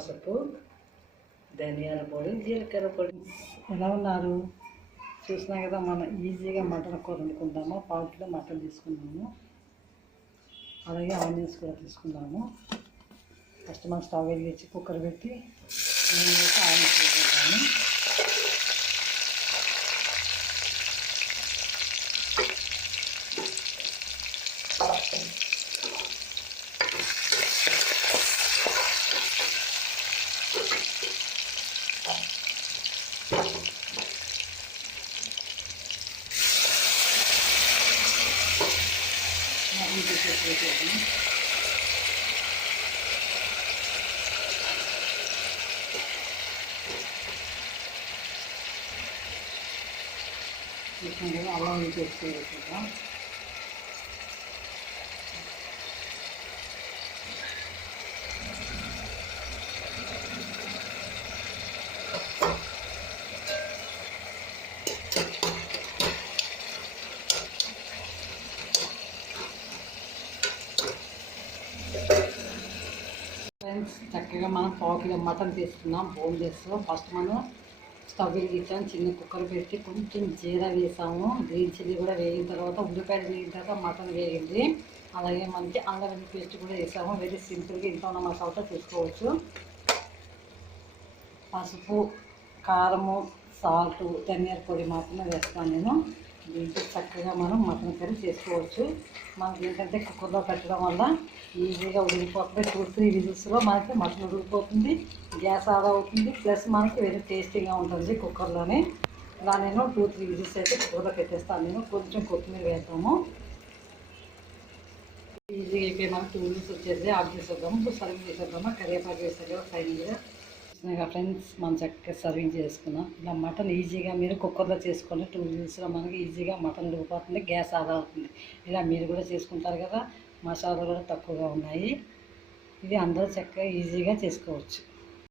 పసుపు, ధనియాల పొడి, జీలకర్ర పొడి. ఎలా ఉన్నారు? చూసినా కదా, మనం ఈజీగా మటన్ కూర వండుకుందాము. 1/4 కిలో మటన్ తీసుకున్నాము. అలాగే ఆనియన్స్ కూడా తీసుకుందాము. ఫస్ట్ మనం స్టవ్ వెలిగించి కుక్కర్ పెట్టి ఆనియన్స్ వేసుకుంటాము. అల్లం వేసుకుంటాం. ఫ్రెండ్స్, చక్కగా మనం 1/4 కిలో మటన్ తీసుకున్నాం. బోన్లెస్. ఫస్ట్ మనం స్టవ్ వెలిగించాము. చిన్న కుక్కర్ పెట్టి కొంచెం జీరా వేసాము. గ్రీన్ చిల్లీ కూడా వేగిన తర్వాత, ఉల్లిపాయలు వేగిన తర్వాత మటన్ వేగింది. అలాగే మంచి అల్లం పేస్ట్ కూడా వేసాము. వెరీ సింపుల్గా ఇంట్లో ఉన్న మసాలాతో చేసుకోవచ్చు. పసుపు, కారము, సాల్ట్, ధనియాల పొడి మాత్రమే వేస్తాను నేను. దీంట్లో చక్కగా మనం మటన్ కర్రీ చేసుకోవచ్చు. మనకి ఏంటంటే కుక్కర్లో పెట్టడం వల్ల ఈజీగా ఉడికిపోతుంది. 2-3 విజిల్స్లో మనకి మటన్ ఉడికిపోతుంది. గ్యాస్ ఆదా అవుతుంది. ప్లస్ మనకి వెరీ టేస్టీగా ఉంటుంది కుక్కర్లోనే. ఇలా నేను 2-3 విజిల్స్ అయితే కుక్కర్లో పెట్టేస్తాను. నేను కొంచెం కొత్తిమీర వేద్దాము. ఈజీగా అయిపోయి మనకి 2 విజిల్స్ వచ్చేది. ఆఫ్ చేసేద్దాము. సర్వింగ్ చేసేద్దాము. కరివేపాకు వేసారు కదా ఫైనల్గా. ఫ్రెండ్స్, మనం చక్కగా సర్వింగ్ చేసుకున్నాం. ఇలా మటన్ ఈజీగా మీరు కుక్కర్లో చేసుకొని 2 విజిల్స్లో మనకి ఈజీగా మటన్ ఉడికిపోతుంది. గ్యాస్ ఆదా అవుతుంది. ఇలా మీరు కూడా చేసుకుంటారు కదా. మసాలాలు కూడా తక్కువగా ఉన్నాయి. ఇది అందరూ చక్కగా ఈజీగా చేసుకోవచ్చు.